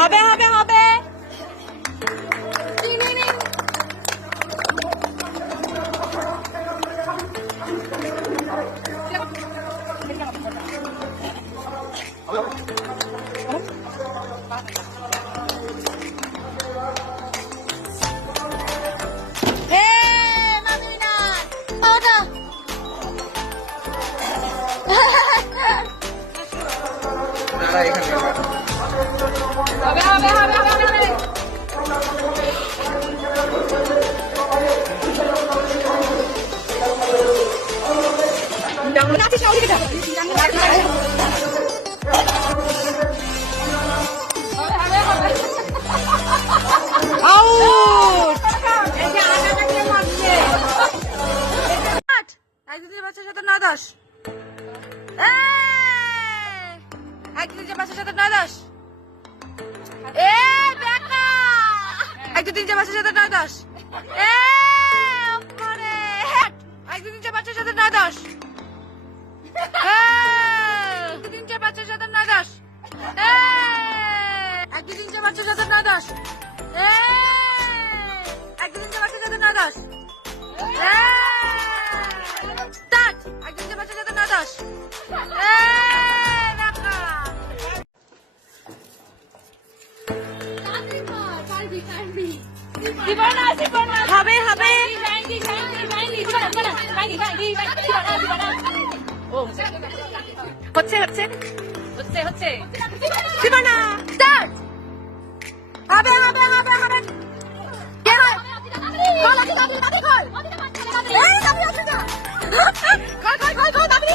হবে হবে হবে হবে হবে হবে হবে বাচ্চার সাথে 9-10 একদিন বাচ্চার সাথে 9-10 একদিন বাচ্চার সাথে 9-10 একদিন বাচ্চার সাথে 9-10 একদিন বাচ্চার সাথে 9-10 একদিন বাচ্চার সাথে 9-10 একদিন বাচ্চার সাথে 9-10 স্টার্ট একদিন বাচ্চার সাথে 9-10 হবে হবে হচ্ছে হচ্ছে হচ্ছে হচ্ছে জীবনা স্টার্ট হবে হবে হবে হবে কে হয় কল আছে দাদি দাদি কল এই দাদি আছে না কল কল কল কল দাদি